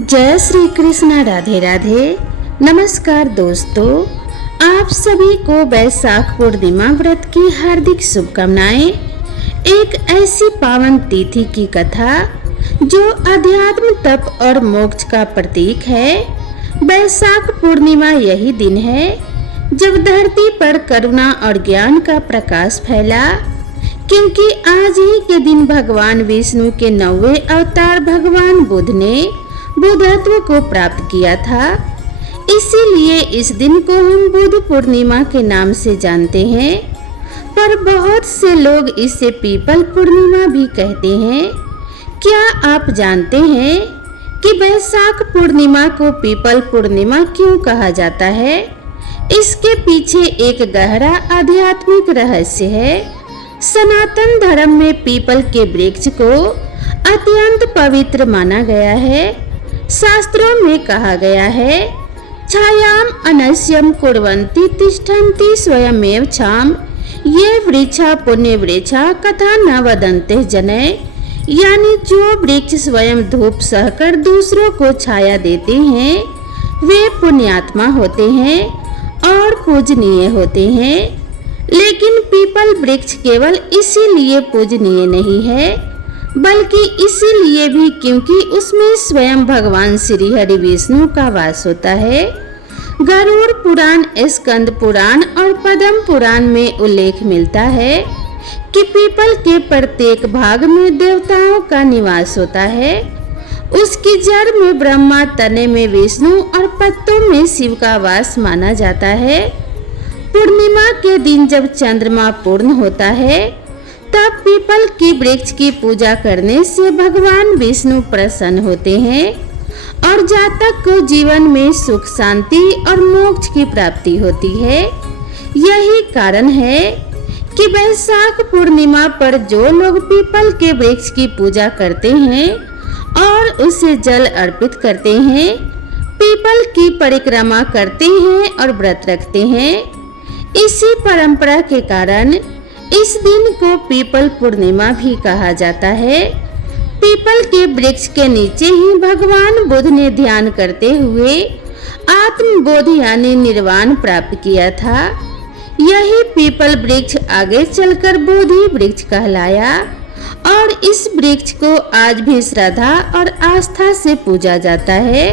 जय श्री कृष्ण, राधे राधे। नमस्कार दोस्तों, आप सभी को वैशाख पूर्णिमा व्रत की हार्दिक शुभकामनाएं। एक ऐसी पावन तिथि की कथा जो अध्यात्म, तप और मोक्ष का प्रतीक है। वैशाख पूर्णिमा यही दिन है जब धरती पर करुणा और ज्ञान का प्रकाश फैला, क्योंकि आज ही के दिन भगवान विष्णु के 9वें अवतार भगवान बुद्ध ने बुद्धत्व को प्राप्त किया था। इसीलिए इस दिन को हम बुद्ध पूर्णिमा के नाम से जानते हैं, पर बहुत से लोग इसे पीपल पूर्णिमा भी कहते हैं। क्या आप जानते हैं कि वैशाख पूर्णिमा को पीपल पूर्णिमा क्यों कहा जाता है? इसके पीछे एक गहरा आध्यात्मिक रहस्य है। सनातन धर्म में पीपल के वृक्ष को अत्यंत पवित्र माना गया है। शास्त्रों में कहा गया है, छायाम अनस्यम कुर्वन्ति तिष्ठन्ति स्वयमेव छाम, ये वृक्षा पुण्य वृक्षा कथा न वदन्ते जनै। यानी जो वृक्ष स्वयं धूप सहकर दूसरों को छाया देते हैं वे पुण्यात्मा होते हैं और पूजनीय होते हैं। लेकिन पीपल वृक्ष केवल इसीलिए पूजनीय नहीं है, बल्कि इसीलिए भी क्योंकि उसमें स्वयं भगवान श्री हरि विष्णु का वास होता है। गरुड़ पुराण, स्कंद पुराण और पद्म पुराण में उल्लेख मिलता है कि पीपल के प्रत्येक भाग में देवताओं का निवास होता है। उसकी जड़ में ब्रह्मा, तने में विष्णु और पत्तों में शिव का वास माना जाता है। पूर्णिमा के दिन जब चंद्रमा पूर्ण होता है तब पीपल की वृक्ष की पूजा करने से भगवान विष्णु प्रसन्न होते हैं और जातक को जीवन में सुख, शांति और मोक्ष की प्राप्ति होती है। यही कारण है कि वैशाख पूर्णिमा पर जो लोग पीपल के वृक्ष की पूजा करते हैं और उसे जल अर्पित करते हैं, पीपल की परिक्रमा करते हैं और व्रत रखते हैं। इसी परंपरा के कारण इस दिन को पीपल पूर्णिमा भी कहा जाता है। पीपल के वृक्ष के नीचे ही भगवान बुद्ध ने ध्यान करते हुए आत्मबोध यानी निर्वाण प्राप्त किया था। यही पीपल वृक्ष आगे चलकर बोधि वृक्ष कहलाया और इस वृक्ष को आज भी श्रद्धा और आस्था से पूजा जाता है।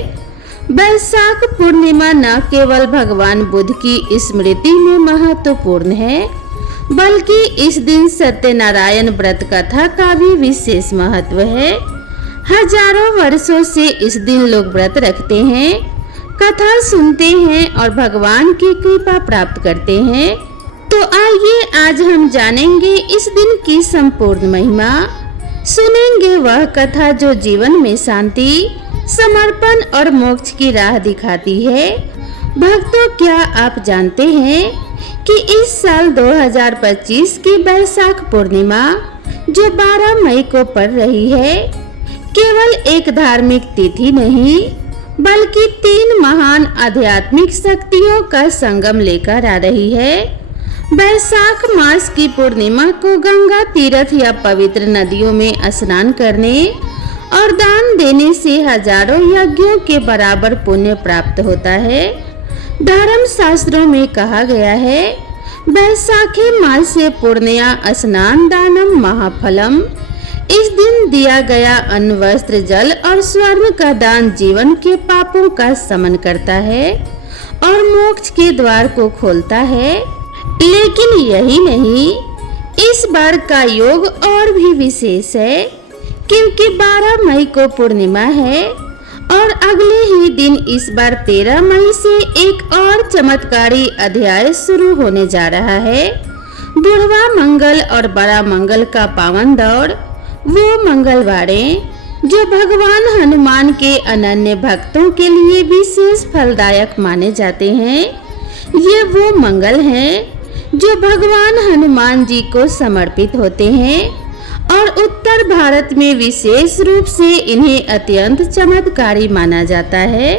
वैशाख पूर्णिमा न केवल भगवान बुद्ध की स्मृति में महत्वपूर्ण है, बल्कि इस दिन सत्यनारायण व्रत कथा का भी विशेष महत्व है। हजारों वर्षों से इस दिन लोग व्रत रखते हैं, कथा सुनते हैं और भगवान की कृपा प्राप्त करते हैं। तो आइए आज हम जानेंगे इस दिन की संपूर्ण महिमा, सुनेंगे वह कथा जो जीवन में शांति, समर्पण और मोक्ष की राह दिखाती है। भक्तों, क्या आप जानते हैं कि इस साल 2025 की वैशाख पूर्णिमा जो 12 मई को पड़ रही है, केवल एक धार्मिक तिथि नहीं बल्कि 3 महान आध्यात्मिक शक्तियों का संगम लेकर आ रही है। वैशाख मास की पूर्णिमा को गंगा तीर्थ या पवित्र नदियों में स्नान करने और दान देने से हजारों यज्ञों के बराबर पुण्य प्राप्त होता है। धर्म शास्त्रों में कहा गया है, वैशाखी मास से पुण्या स्नान दानम महाफलम। इस दिन दिया गया अन्न, वस्त्र, जल और स्वर्ण का दान जीवन के पापों का शमन करता है और मोक्ष के द्वार को खोलता है। लेकिन यही नहीं, इस बार का योग और भी विशेष है, क्योंकि 12 मई को पूर्णिमा है और अगले ही दिन इस बार 13 मई से एक और चमत्कारी अध्याय शुरू होने जा रहा है। बुढ़वा मंगल और बड़ा मंगल का पावन दौर, वो मंगलवारें जो भगवान हनुमान के अनन्य भक्तों के लिए विशेष फलदायक माने जाते हैं। ये वो मंगल हैं जो भगवान हनुमान जी को समर्पित होते हैं और उत्तर भारत में विशेष रूप से इन्हें अत्यंत चमत्कारी माना जाता है।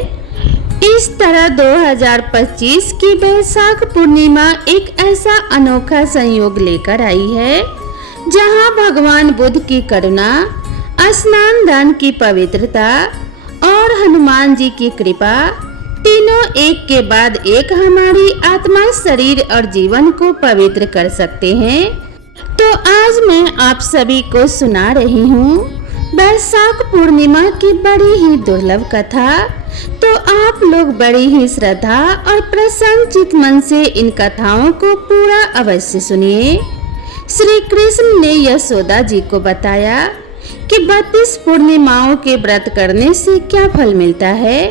इस तरह 2025 की वैशाख पूर्णिमा एक ऐसा अनोखा संयोग लेकर आई है जहां भगवान बुद्ध की करुणा, स्नान दान की पवित्रता और हनुमान जी की कृपा, तीनों एक के बाद एक हमारी आत्मा, शरीर और जीवन को पवित्र कर सकते हैं। तो आज मैं आप सभी को सुना रही हूँ वैशाख पूर्णिमा की बड़ी ही दुर्लभ कथा। तो आप लोग बड़ी ही श्रद्धा और प्रसन्नचित मन से इन कथाओं को पूरा अवश्य सुनिए। श्री कृष्ण ने यशोदा जी को बताया कि 32 पूर्णिमाओं के व्रत करने से क्या फल मिलता है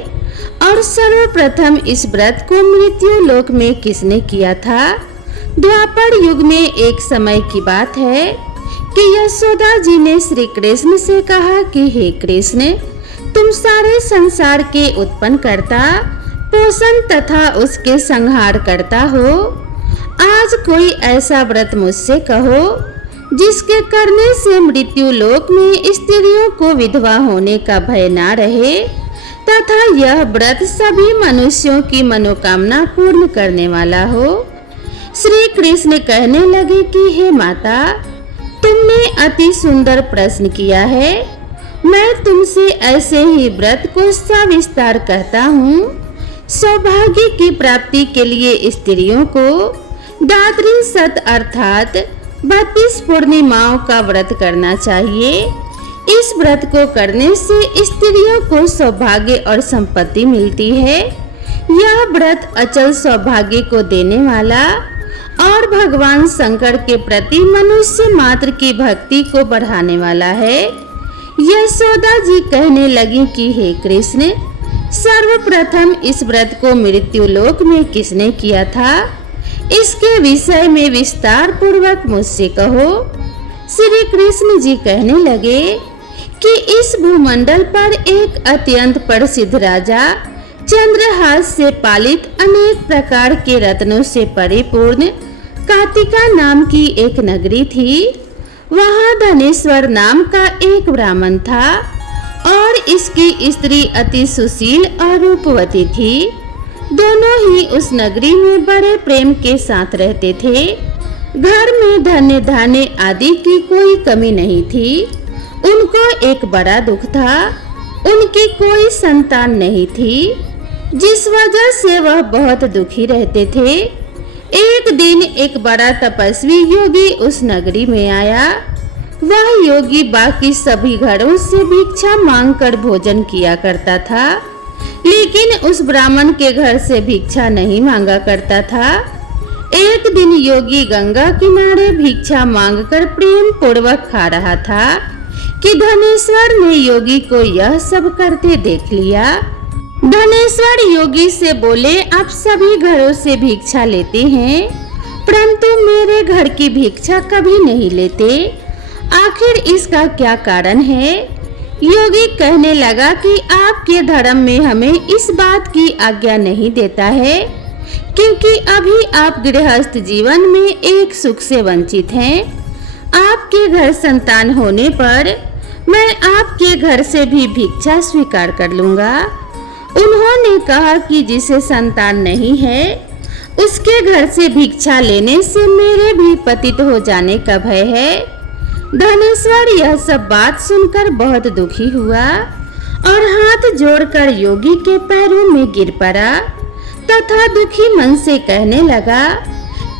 और सर्वप्रथम इस व्रत को मृत्यु लोक में किसने किया था। द्वापर युग में एक समय की बात है कि यशोदा जी ने श्री कृष्ण से कहा कि हे कृष्ण, तुम सारे संसार के उत्पन्न करता, पोषण तथा उसके संहार करता हो। आज कोई ऐसा व्रत मुझसे कहो जिसके करने से मृत्यु लोक में स्त्रियों को विधवा होने का भय ना रहे तथा यह व्रत सभी मनुष्यों की मनोकामना पूर्ण करने वाला हो। श्री कृष्ण कहने लगे कि हे माता, तुमने अति सुंदर प्रश्न किया है। मैं तुमसे ऐसे ही व्रत को सविस्तार कहता हूँ। सौभाग्य की प्राप्ति के लिए स्त्रियों को दात्री सत अर्थात 32 पूर्णिमाओं का व्रत करना चाहिए। इस व्रत को करने से स्त्रियों को सौभाग्य और संपत्ति मिलती है। यह व्रत अचल सौभाग्य को देने वाला और भगवान शंकर के प्रति मनुष्य मात्र की भक्ति को बढ़ाने वाला है। यशोदा जी कहने लगी कि हे कृष्ण, सर्वप्रथम इस व्रत को मृत्यु लोक में किसने किया था, इसके विषय में विस्तार पूर्वक मुझसे कहो। श्री कृष्ण जी कहने लगे कि इस भूमंडल पर एक अत्यंत प्रसिद्ध राजा चंद्रहास से पालित अनेक प्रकार के रत्नों से परिपूर्ण कातिका नाम की एक नगरी थी। वहाँ धनेश्वर नाम का एक ब्राह्मण था और इसकी स्त्री अति सुशील और रूपवती थी। दोनों ही उस नगरी में बड़े प्रेम के साथ रहते थे। घर में धन्य धान्य आदि की कोई कमी नहीं थी। उनको एक बड़ा दुख था, उनकी कोई संतान नहीं थी, जिस वजह से वह बहुत दुखी रहते थे। एक दिन एक बड़ा तपस्वी योगी उस नगरी में आया। वह योगी बाकी सभी घरों से भिक्षा मांगकर भोजन किया करता था, लेकिन उस ब्राह्मण के घर से भिक्षा नहीं मांगा करता था। एक दिन योगी गंगा किनारे भिक्षा मांगकर प्रेम पूर्वक खा रहा था कि धनेश्वर ने योगी को यह सब करते देख लिया। धनेश्वर योगी से बोले, आप सभी घरों से भिक्षा लेते हैं, परंतु मेरे घर की भिक्षा कभी नहीं लेते। आखिर इसका क्या कारण है? योगी कहने लगा कि आपके धर्म में हमें इस बात की आज्ञा नहीं देता है, क्योंकि अभी आप गृहस्थ जीवन में एक सुख से वंचित हैं। आपके घर संतान होने पर मैं आपके घर से भी भिक्षा स्वीकार कर लूंगा। उन्होंने कहा कि जिसे संतान नहीं है उसके घर से भिक्षा लेने से मेरे भी पतित हो जाने का भय है। धनेश्वर यह सब बात सुनकर बहुत दुखी हुआ और हाथ जोड़कर योगी के पैरों में गिर पड़ा तथा दुखी मन से कहने लगा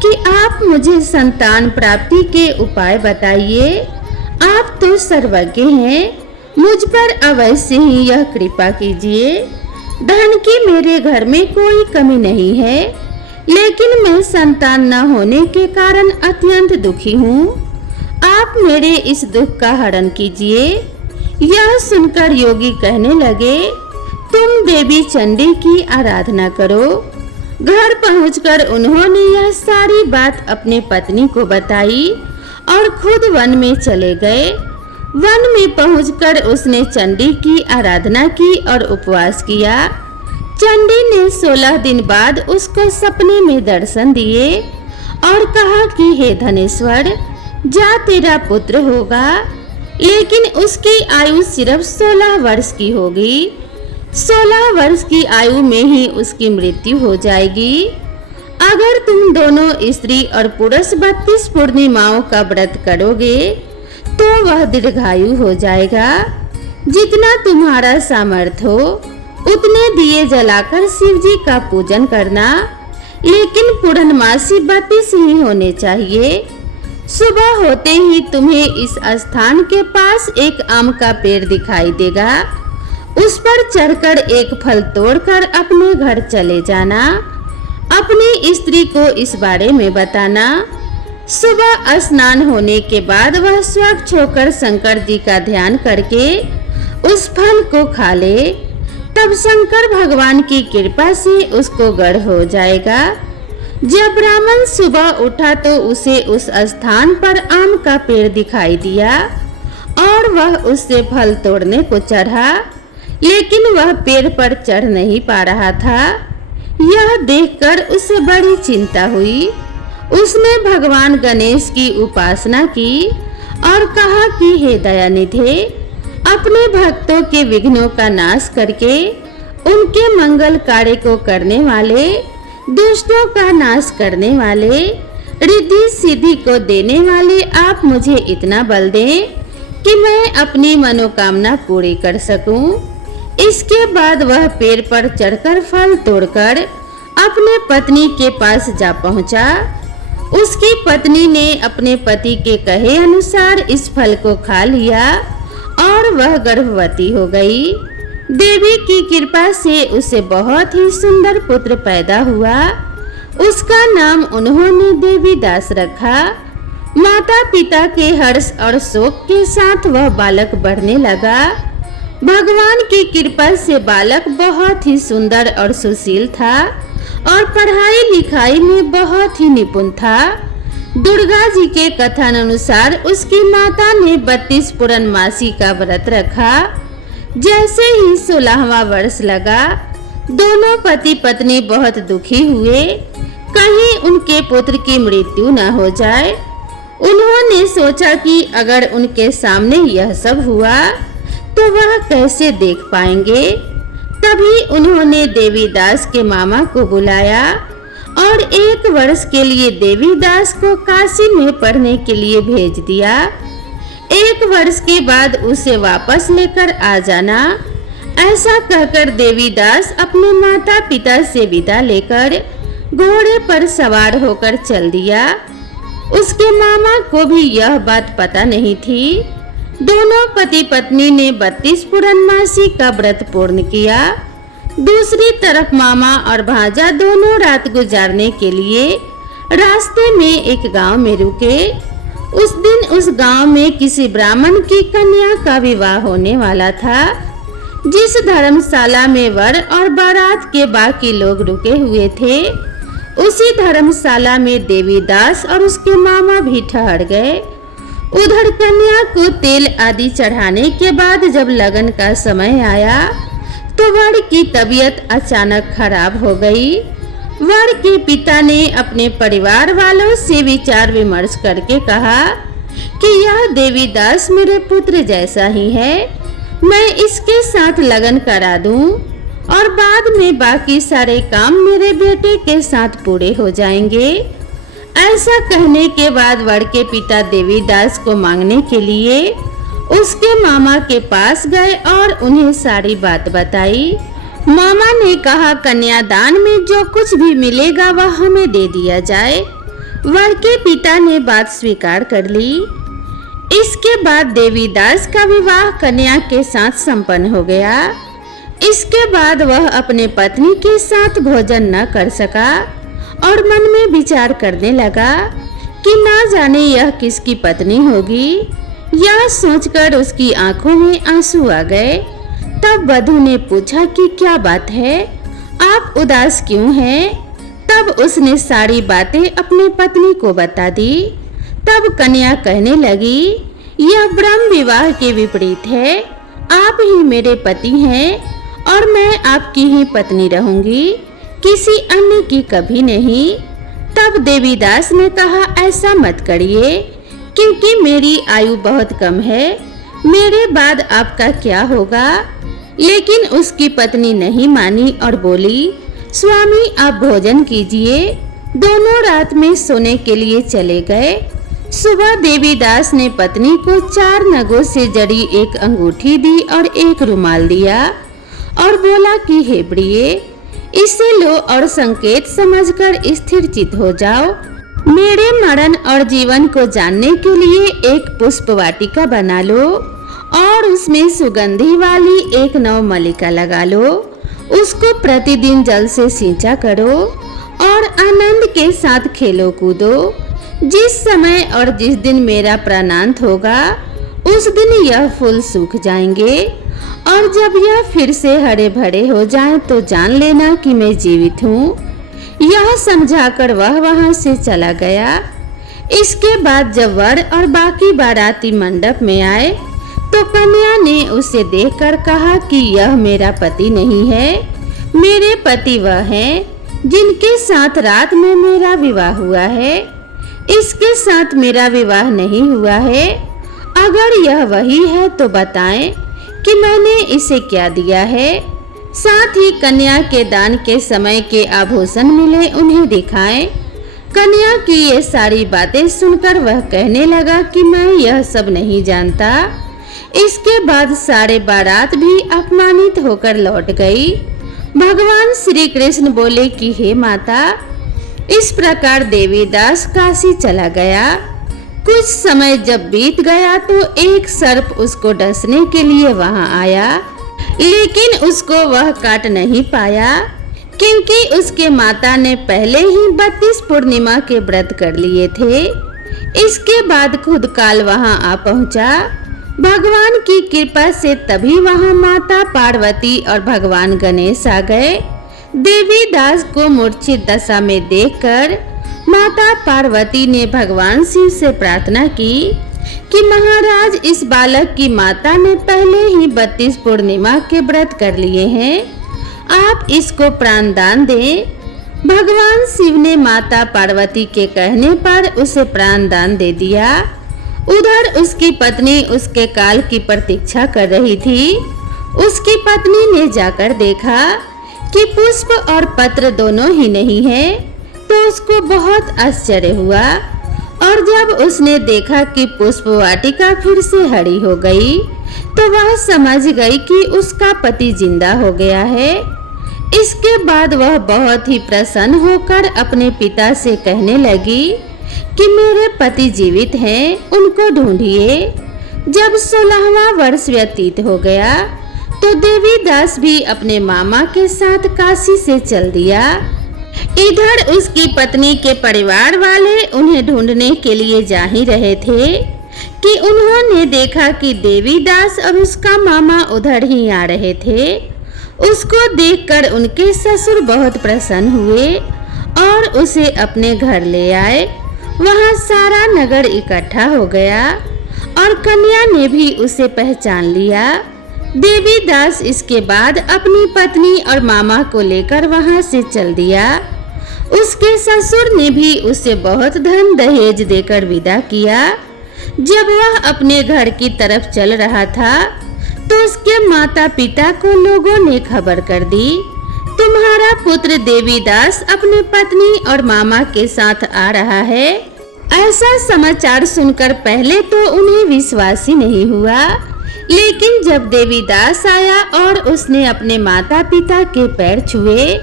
कि आप मुझे संतान प्राप्ति के उपाय बताइए। आप तो सर्वज्ञ हैं, मुझ पर अवश्य ही यह कृपा कीजिए। धन की मेरे घर में कोई कमी नहीं है, लेकिन मैं संतान न होने के कारण अत्यंत दुखी हूँ। आप मेरे इस दुख का हरण कीजिए। यह सुनकर योगी कहने लगे, तुम देवी चंडी की आराधना करो। घर पहुंचकर उन्होंने यह सारी बात अपने पत्नी को बताई और खुद वन में चले गए। वन में पहुंचकर उसने चंडी की आराधना की और उपवास किया। चंडी ने 16 दिन बाद उसको सपने में दर्शन दिए और कहा कि हे धनेश्वर, जा तेरा पुत्र होगा, लेकिन उसकी आयु सिर्फ 16 वर्ष की होगी। 16 वर्ष की आयु में ही उसकी मृत्यु हो जाएगी। अगर तुम दोनों स्त्री और पुरुष 32 पूर्णिमाओं का व्रत करोगे तो वह दीर्घायु हो जाएगा। जितना तुम्हारा सामर्थ्य हो उतने दिए जलाकर शिव जी का पूजन करना, लेकिन पूर्णमासी 32 ही होने चाहिए। सुबह होते ही तुम्हें इस स्थान के पास एक आम का पेड़ दिखाई देगा। उस पर चढ़कर एक फल तोड़कर अपने घर चले जाना। अपनी स्त्री को इस बारे में बताना। सुबह स्नान होने के बाद वह स्वच्छ होकर शंकर जी का ध्यान करके उस फल को खा ले। तब शंकर भगवान की कृपा से उसको गर्भ हो जाएगा। जब ब्राह्मण सुबह उठा तो उसे उस स्थान पर आम का पेड़ दिखाई दिया और वह उससे फल तोड़ने को चढ़ा, लेकिन वह पेड़ पर चढ़ नहीं पा रहा था। यह देखकर उसे बड़ी चिंता हुई। उसने भगवान गणेश की उपासना की और कहा कि हे दयानिधे, अपने भक्तों के विघ्नों का नाश करके उनके मंगल कार्य को करने वाले, दुष्टों का नाश करने वाले, रिद्धि सिद्धि को देने वाले आप मुझे इतना बल दें कि मैं अपनी मनोकामना पूरी कर सकूं। इसके बाद वह पेड़ पर चढ़कर फल तोड़कर अपने पत्नी के पास जा पहुंचा। उसकी पत्नी ने अपने पति के कहे अनुसार इस फल को खा लिया और वह गर्भवती हो गई। देवी की कृपा से उसे बहुत ही सुंदर पुत्र पैदा हुआ। उसका नाम उन्होंने देवीदास रखा। माता पिता के हर्ष और शोक के साथ वह बालक बढ़ने लगा। भगवान की कृपा से बालक बहुत ही सुंदर और सुशील था और पढ़ाई लिखाई में बहुत ही निपुण था। दुर्गा जी के कथन अनुसार उसकी माता ने 32 पूर्णमासी का व्रत रखा। जैसे ही 16वां वर्ष लगा, दोनों पति पत्नी बहुत दुखी हुए, कहीं उनके पुत्र की मृत्यु न हो जाए। उन्होंने सोचा कि अगर उनके सामने यह सब हुआ तो वह कैसे देख पाएंगे। तभी उन्होंने देवीदास के मामा को बुलाया और 1 वर्ष के लिए देवीदास को काशी में पढ़ने के लिए भेज दिया। 1 वर्ष के बाद उसे वापस लेकर आ जाना। ऐसा कहकर देवीदास अपने माता पिता से विदा लेकर घोड़े पर सवार होकर चल दिया। उसके मामा को भी यह बात पता नहीं थी। दोनों पति पत्नी ने 32 पूर्णमासी का व्रत पूर्ण किया। दूसरी तरफ मामा और भांजा दोनों रात गुजारने के लिए रास्ते में एक गांव में रुके। उस दिन उस गांव में किसी ब्राह्मण की कन्या का विवाह होने वाला था। जिस धर्मशाला में वर और बारात के बाकी लोग रुके हुए थे, उसी धर्मशाला में देवीदास और उसके मामा भी ठहर गए। उधर कन्या को तेल आदि चढ़ाने के बाद जब लगन का समय आया तो वर की तबीयत अचानक खराब हो गई। वर के पिता ने अपने परिवार वालों से विचार विमर्श करके कहा कि यह देवीदास मेरे पुत्र जैसा ही है, मैं इसके साथ लगन करा दूं और बाद में बाकी सारे काम मेरे बेटे के साथ पूरे हो जाएंगे। ऐसा कहने के बाद वर के पिता देवीदास को मांगने के लिए उसके मामा के पास गए और उन्हें सारी बात बताई। मामा ने कहा कन्यादान में जो कुछ भी मिलेगा वह हमें दे दिया जाए। वर के पिता ने बात स्वीकार कर ली। इसके बाद देवीदास का विवाह कन्या के साथ संपन्न हो गया। इसके बाद वह अपने पत्नी के साथ भोजन न कर सका और मन में विचार करने लगा कि ना जाने यह किसकी पत्नी होगी। यह सोचकर उसकी आंखों में आंसू आ गए। तब वधू ने पूछा कि क्या बात है, आप उदास क्यों हैं? तब उसने सारी बातें अपनी पत्नी को बता दी। तब कन्या कहने लगी, यह ब्रह्म विवाह के विपरीत है। आप ही मेरे पति हैं और मैं आपकी ही पत्नी रहूंगी, किसी अन्य की कभी नहीं। तब देवीदास ने कहा, ऐसा मत करिए, क्योंकि मेरी आयु बहुत कम है, मेरे बाद आपका क्या होगा। लेकिन उसकी पत्नी नहीं मानी और बोली, स्वामी आप भोजन कीजिए। दोनों रात में सोने के लिए चले गए। सुबह देवीदास ने पत्नी को 4 नगों से जड़ी एक अंगूठी दी और एक रुमाल दिया और बोला कि हे प्रिय, इसे लो और संकेत समझकर स्थिर चित हो जाओ। मेरे मरण और जीवन को जानने के लिए एक पुष्प वाटिका बना लो और उसमें सुगंधी वाली एक नवमल्लिका लगा लो। उसको प्रतिदिन जल से सींचा करो और आनंद के साथ खेलो कूदो। जिस समय और जिस दिन मेरा प्राणांत होगा उस दिन यह फूल सूख जाएंगे और जब यह फिर से हरे भरे हो जाएं तो जान लेना कि मैं जीवित हूँ। यह समझाकर वह वहां से चला गया। इसके बाद जब वर और बाकी बाराती मंडप में आए तो कन्या ने उसे देखकर कहा कि यह मेरा पति नहीं है, मेरे पति वह हैं जिनके साथ रात में मेरा विवाह हुआ है। इसके साथ मेरा विवाह नहीं हुआ है। अगर यह वही है तो बताएं कि मैंने इसे क्या दिया है। साथ ही कन्या के दान के समय के आभूषण मिले उन्हें दिखाएं। कन्या की ये सारी बातें सुनकर वह कहने लगा कि मैं यह सब नहीं जानता। इसके बाद सारे बारात भी अपमानित होकर लौट गई। भगवान श्री कृष्ण बोले कि हे माता, इस प्रकार देवीदास काशी चला गया। कुछ समय जब बीत गया तो एक सर्प उसको डसने के लिए वहां आया, लेकिन उसको वह काट नहीं पाया क्योंकि उसके माता ने पहले ही 32 पूर्णिमा के व्रत कर लिए थे। इसके बाद खुद काल वहां आ पहुंचा। भगवान की कृपा से तभी वहां माता पार्वती और भगवान गणेश आ गए। देवीदास को मूर्छित दशा में देखकर माता पार्वती ने भगवान शिव से प्रार्थना की कि महाराज, इस बालक की माता ने पहले ही 32 पूर्णिमा के व्रत कर लिए हैं, आप इसको प्राण दान दें। भगवान शिव ने माता पार्वती के कहने पर उसे प्राण दान दे दिया। उधर उसकी पत्नी उसके काल की प्रतीक्षा कर रही थी। उसकी पत्नी ने जाकर देखा कि पुष्प और पत्र दोनों ही नहीं है तो उसको बहुत आश्चर्य हुआ और जब उसने देखा कि पुष्प वाटिका फिर से हरी हो गई तो वह समझ गई कि उसका पति जिंदा हो गया है। इसके बाद वह बहुत ही प्रसन्न होकर अपने पिता से कहने लगी कि मेरे पति जीवित हैं, उनको ढूंढिए। जब 16वां वर्ष व्यतीत हो गया तो देवीदास भी अपने मामा के साथ काशी से चल दिया। इधर उसकी पत्नी के परिवार वाले उन्हें ढूंढने के लिए जा ही रहे थे कि उन्होंने देखा कि देवीदास और उसका मामा उधर ही आ रहे थे। उसको देखकर उनके ससुर बहुत प्रसन्न हुए और उसे अपने घर ले आए। वहां सारा नगर इकट्ठा हो गया और कन्या ने भी उसे पहचान लिया। देवीदास इसके बाद अपनी पत्नी और मामा को लेकर वहां से चल दिया। उसके ससुर ने भी उसे बहुत धन दहेज देकर विदा किया। जब वह अपने घर की तरफ चल रहा था तो उसके माता पिता को लोगों ने खबर कर दी, तुम्हारा पुत्र देवीदास अपनी पत्नी और मामा के साथ आ रहा है। ऐसा समाचार सुनकर पहले तो उन्हें विश्वास ही नहीं हुआ, लेकिन जब देवीदास आया और उसने अपने माता पिता के पैर छुए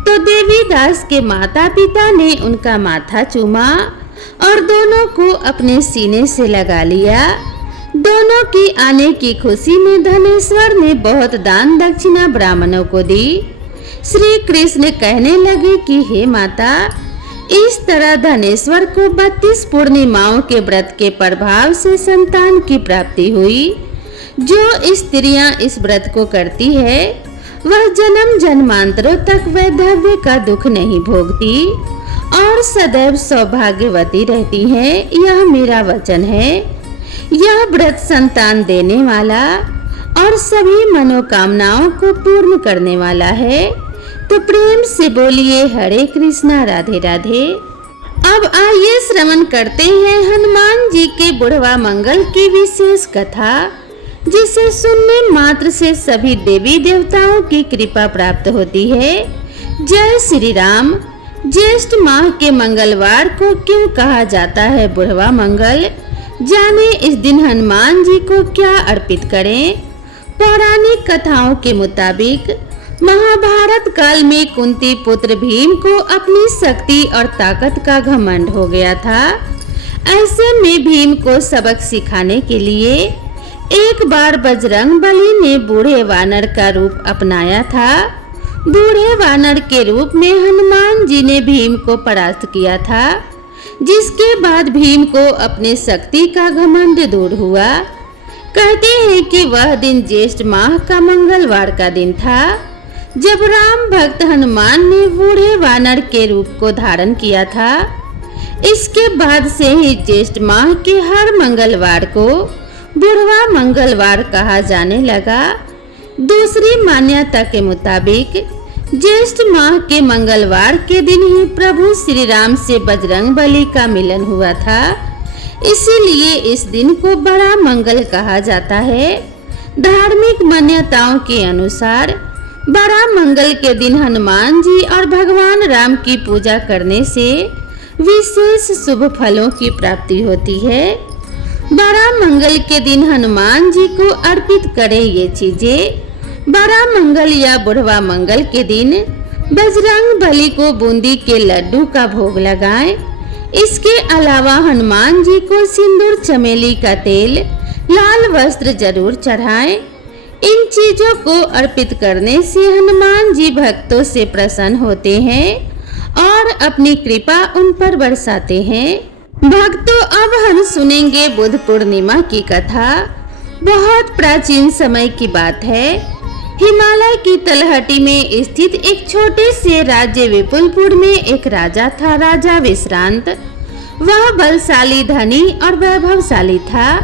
तो देवीदास के माता पिता ने उनका माथा चूमा और दोनों को अपने सीने से लगा लिया। दोनों की आने की खुशी में धनेश्वर ने बहुत दान दक्षिणा ब्राह्मणों को दी। श्री कृष्ण कहने लगे कि हे माता, इस तरह धनेश्वर को 32 पूर्णिमाओं के व्रत के प्रभाव से संतान की प्राप्ति हुई। जो स्त्रियां इस व्रत को करती है वह जन्म जन्मांतरों तक वैधव्य का दुख नहीं भोगती और सदैव सौभाग्यवती रहती हैं। यह मेरा वचन है। यह व्रत संतान देने वाला और सभी मनोकामनाओं को पूर्ण करने वाला है। तो प्रेम से बोलिए हरे कृष्णा राधे राधे। अब आइए श्रवण करते हैं हनुमान जी के बुढ़वा मंगल की विशेष कथा, जिसे सुनने मात्र से सभी देवी देवताओं की कृपा प्राप्त होती है। जय श्री राम। ज्येष्ठ माह के मंगलवार को क्यों कहा जाता है बुढ़वा मंगल? जाने इस दिन हनुमान जी को क्या अर्पित करें। पौराणिक कथाओं के मुताबिक महाभारत काल में कुंती पुत्र भीम को अपनी शक्ति और ताकत का घमंड हो गया था। ऐसे में भीम को सबक सिखाने के लिए एक बार बजरंग बली ने बूढ़े वानर का रूप अपनाया था। बूढ़े वानर के रूप में हनुमान जी ने भीम को परास्त किया था, जिसके बाद भीम को अपने शक्ति का घमंड दूर हुआ। कहते हैं कि वह दिन ज्येष्ठ माह का मंगलवार का दिन था, जब राम भक्त हनुमान ने बूढ़े वानर के रूप को धारण किया था। इसके बाद से ही ज्येष्ठ माह के हर मंगलवार को बुढ़वा मंगलवार कहा जाने लगा। दूसरी मान्यता के मुताबिक ज्येष्ठ माह के मंगलवार के दिन ही प्रभु श्री राम से बजरंग बली का मिलन हुआ था, इसीलिए इस दिन को बड़ा मंगल कहा जाता है। धार्मिक मान्यताओं के अनुसार बड़ा मंगल के दिन हनुमान जी और भगवान राम की पूजा करने से विशेष शुभ फलों की प्राप्ति होती है। बड़ा मंगल के दिन हनुमान जी को अर्पित करें ये चीजें। बड़ा मंगल या बुढ़वा मंगल के दिन बजरंग बली को बूंदी के लड्डू का भोग लगाएं। इसके अलावा हनुमान जी को सिंदूर चमेली का तेल, लाल वस्त्र जरूर चढ़ाएं। इन चीजों को अर्पित करने से हनुमान जी भक्तों से प्रसन्न होते हैं और अपनी कृपा उन पर बरसाते हैं। भक्तों, अब हम सुनेंगे बुद्ध पूर्णिमा की कथा। बहुत प्राचीन समय की बात है। हिमालय की तलहटी में स्थित एक छोटे से राज्य विपुलपुर में एक राजा था, राजा विश्रांत। वह बलशाली, धनी और वैभवशाली था,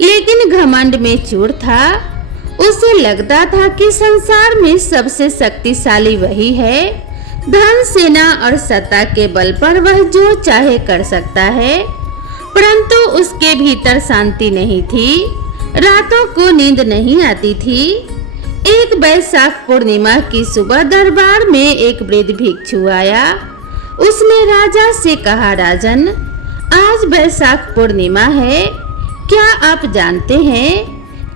लेकिन घमंड में चूर था। उसे लगता था कि संसार में सबसे शक्तिशाली वही है। धन, सेना और सत्ता के बल पर वह जो चाहे कर सकता है, परंतु उसके भीतर शांति नहीं थी। रातों को नींद नहीं आती थी। एक बैसाख पूर्णिमा की सुबह दरबार में एक वृद्ध भिक्षु आया। उसने राजा से कहा, राजन, आज बैसाख पूर्णिमा है। क्या आप जानते हैं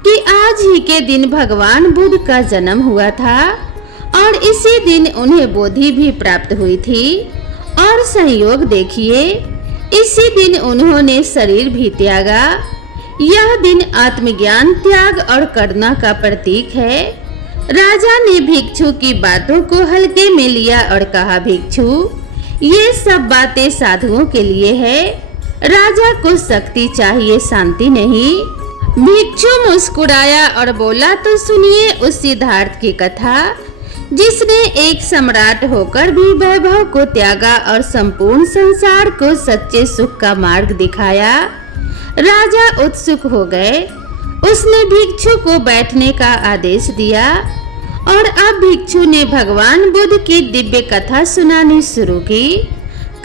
कि आज ही के दिन भगवान बुद्ध का जन्म हुआ था और इसी दिन उन्हें बोधि भी प्राप्त हुई थी। और संयोग देखिए, इसी दिन उन्होंने शरीर भी त्यागा। यह दिन आत्मज्ञान, त्याग और करुणा का प्रतीक है। राजा ने भिक्षु की बातों को हल्के में लिया और कहा, भिक्षु, ये सब बातें साधुओं के लिए है। राजा को शक्ति चाहिए, शांति नहीं। भिक्षु मुस्कुराया और बोला, तो सुनिए उस सिद्धार्थ की कथा, जिसने एक सम्राट होकर भी वैभव को त्यागा और संपूर्ण संसार को सच्चे सुख का मार्ग दिखाया। राजा उत्सुक हो गए। उसने भिक्षु को बैठने का आदेश दिया और अब भिक्षु ने भगवान बुद्ध की दिव्य कथा सुनानी शुरू की।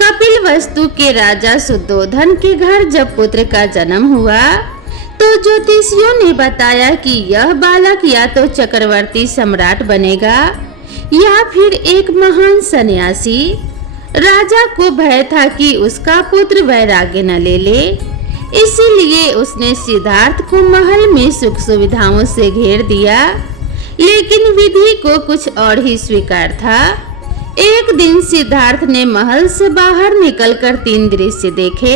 कपिलवस्तु के राजा शुद्धोधन के घर जब पुत्र का जन्म हुआ, तो ज्योतिषियों ने बताया कि यह बालक या तो चक्रवर्ती सम्राट बनेगा या फिर एक महान सन्यासी। राजा को भय था कि उसका पुत्र वैराग्य न ले ले, इसीलिए उसने सिद्धार्थ को महल में सुख सुविधाओं से घेर दिया, लेकिन विधि को कुछ और ही स्वीकार था। एक दिन सिद्धार्थ ने महल से बाहर निकलकर 3 दृश्य देखे,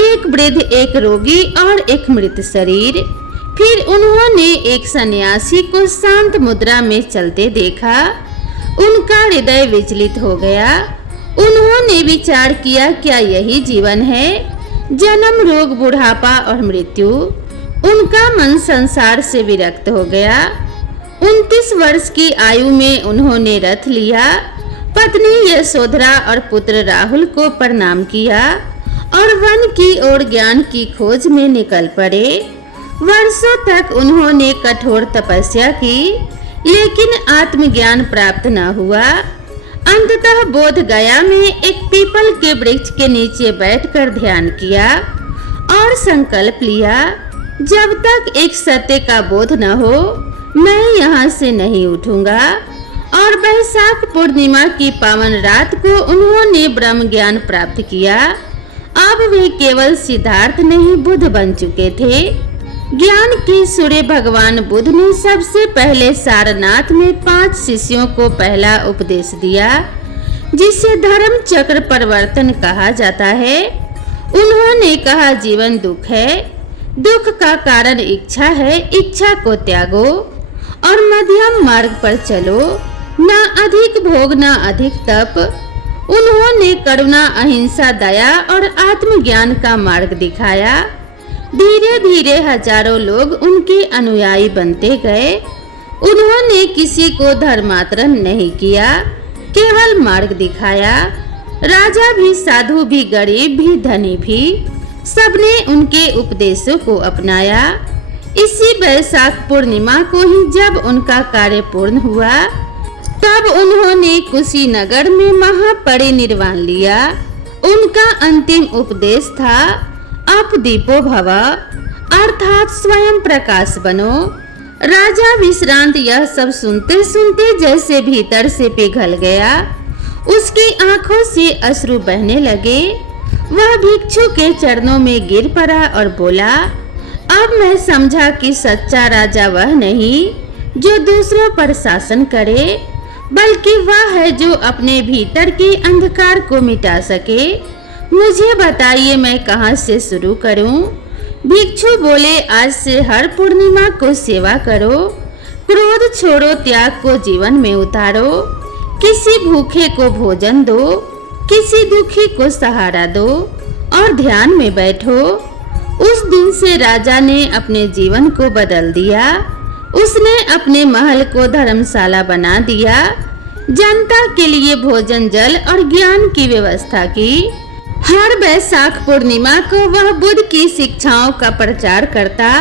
एक वृद्ध, एक रोगी और एक मृत शरीर। फिर उन्होंने एक सन्यासी को शांत मुद्रा में चलते देखा। उनका हृदय विचलित हो गया। उन्होंने विचार किया, क्या यही जीवन है? जन्म, रोग, बुढ़ापा और मृत्यु। उनका मन संसार से विरक्त हो गया। 29 वर्ष की आयु में उन्होंने रथ लिया, पत्नी यशोधरा और पुत्र राहुल को प्रणाम किया और वन की ओर ज्ञान की खोज में निकल पड़े। वर्षों तक उन्होंने कठोर तपस्या की, लेकिन आत्मज्ञान प्राप्त न हुआ। अंततः बोध गया में एक पीपल के वृक्ष के नीचे बैठकर ध्यान किया और संकल्प लिया, जब तक एक सत्य का बोध न हो मैं यहाँ से नहीं उठूंगा। और बैसाख पूर्णिमा की पावन रात को उन्होंने ब्रह्म ज्ञान प्राप्त किया। अब वे केवल सिद्धार्थ नहीं बुद्ध बन चुके थे। ज्ञान के सूर्य भगवान बुद्ध ने सबसे पहले सारनाथ में 5 शिष्यों को पहला उपदेश दिया, जिसे धर्म चक्र परिवर्तन कहा जाता है। उन्होंने कहा, जीवन दुख है, दुख का कारण इच्छा है, इच्छा को त्यागो और मध्यम मार्ग पर चलो, ना अधिक भोग ना अधिक तप। उन्होंने करुणा, अहिंसा, दया और आत्मज्ञान का मार्ग दिखाया। धीरे धीरे हजारों लोग उनके अनुयायी बनते गए। उन्होंने किसी को धर्मांतरण नहीं किया, केवल मार्ग दिखाया। राजा भी, साधु भी, गरीब भी, धनी भी, सबने उनके उपदेशों को अपनाया। इसी बैसाख पूर्णिमा को ही जब उनका कार्य पूर्ण हुआ, तब उन्होंने कुशीनगर में महापरिनिर्वाण लिया। उनका अंतिम उपदेश था, आप दीपो भव, अर्थात स्वयं प्रकाश बनो। राजा विश्रांत यह सब सुनते सुनते जैसे भीतर से पिघल गया। उसकी आंखों से अश्रु बहने लगे। वह भिक्षु के चरणों में गिर पड़ा और बोला, अब मैं समझा कि सच्चा राजा वह नहीं जो दूसरों पर शासन करे, बल्कि वह है जो अपने भीतर के अंधकार को मिटा सके। मुझे बताइए, मैं कहाँ से शुरू करूं? भिक्षु बोले, आज से हर पूर्णिमा को सेवा करो, क्रोध छोड़ो, त्याग को जीवन में उतारो, किसी भूखे को भोजन दो, किसी दुखी को सहारा दो और ध्यान में बैठो। उस दिन से राजा ने अपने जीवन को बदल दिया। उसने अपने महल को धर्मशाला बना दिया, जनता के लिए भोजन, जल और ज्ञान की व्यवस्था की। हर बैसाख पूर्णिमा को वह बुद्ध की शिक्षाओं का प्रचार करता,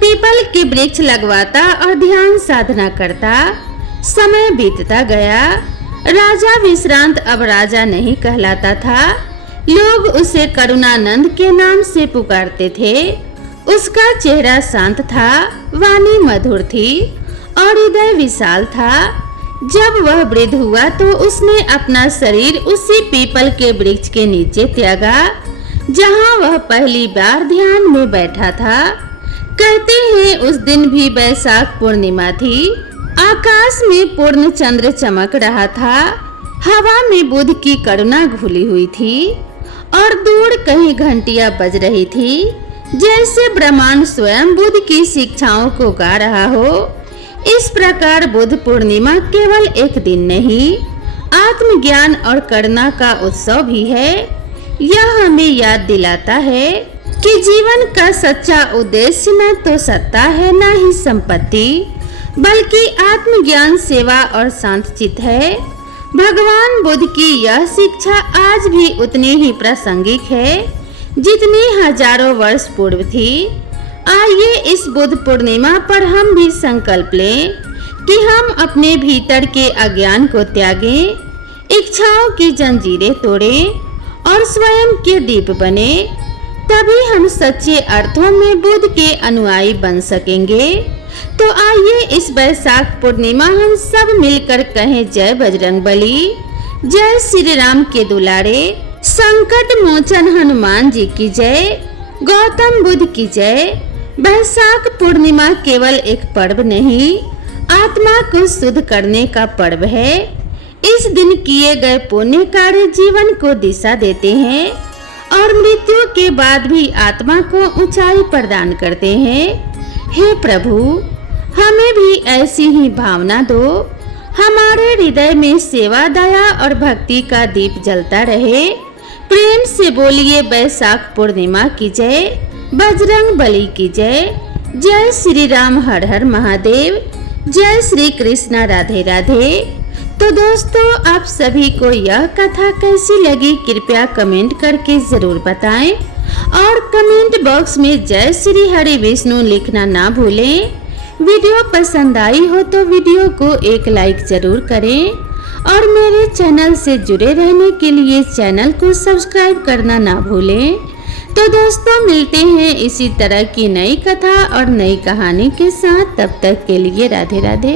पीपल के वृक्ष लगवाता और ध्यान साधना करता। समय बीतता गया। राजा विश्रांत अब राजा नहीं कहलाता था। लोग उसे करुणानंद के नाम से पुकारते थे। उसका चेहरा शांत था, वाणी मधुर थी और हृदय विशाल था। जब वह वृद्ध हुआ तो उसने अपना शरीर उसी पीपल के वृक्ष के नीचे त्यागा, जहां वह पहली बार ध्यान में बैठा था। कहते हैं उस दिन भी बैसाख पूर्णिमा थी। आकाश में पूर्ण चंद्र चमक रहा था। हवा में बुद्ध की करुणा घुली हुई थी और दूर कहीं घंटियां बज रही थी, जैसे ब्रह्मांड स्वयं बुद्ध की शिक्षाओं को गा रहा हो। इस प्रकार बुद्ध पूर्णिमा केवल एक दिन नहीं, आत्मज्ञान और करुणा का उत्सव भी है। यह हमें याद दिलाता है कि जीवन का सच्चा उद्देश्य न तो सत्ता है, न ही संपत्ति, बल्कि आत्मज्ञान, सेवा और शांत चित्त है। भगवान बुद्ध की यह शिक्षा आज भी उतनी ही प्रासंगिक है जितनी हजारों वर्ष पूर्व थी। आइए इस बुद्ध पूर्णिमा पर हम भी संकल्प लें कि हम अपने भीतर के अज्ञान को त्यागें, इच्छाओं की जंजीरें तोड़ें और स्वयं के दीप बने। तभी हम सच्चे अर्थों में बुद्ध के अनुयायी बन सकेंगे। तो आइए इस बैसाख पूर्णिमा हम सब मिलकर कहें, जय बजरंगबली, जय श्री राम के दुलारे, संकट मोचन हनुमान जी की जय, गौतम बुद्ध की जय। बैसाख पूर्णिमा केवल एक पर्व नहीं, आत्मा को शुद्ध करने का पर्व है। इस दिन किए गए पुण्य कार्य जीवन को दिशा देते हैं और मृत्यु के बाद भी आत्मा को ऊंचाई प्रदान करते हैं। हे प्रभु, हमें भी ऐसी ही भावना दो। हमारे हृदय में सेवा, दया और भक्ति का दीप जलता रहे। प्रेम से बोलिए, बैसाख पूर्णिमा की जय, बजरंग बली की जय। जय श्री राम, हर हर महादेव। जय श्री कृष्णा, राधे राधे। तो दोस्तों, आप सभी को यह कथा कैसी लगी कृपया कमेंट करके जरूर बताएं और कमेंट बॉक्स में जय श्री हरि विष्णु लिखना ना भूलें। वीडियो पसंद आई हो तो वीडियो को एक लाइक जरूर करें और मेरे चैनल से जुड़े रहने के लिए चैनल को सब्सक्राइब करना ना भूलें। तो दोस्तों, मिलते हैं इसी तरह की नई कथा और नई कहानी के साथ। तब तक के लिए राधे राधे।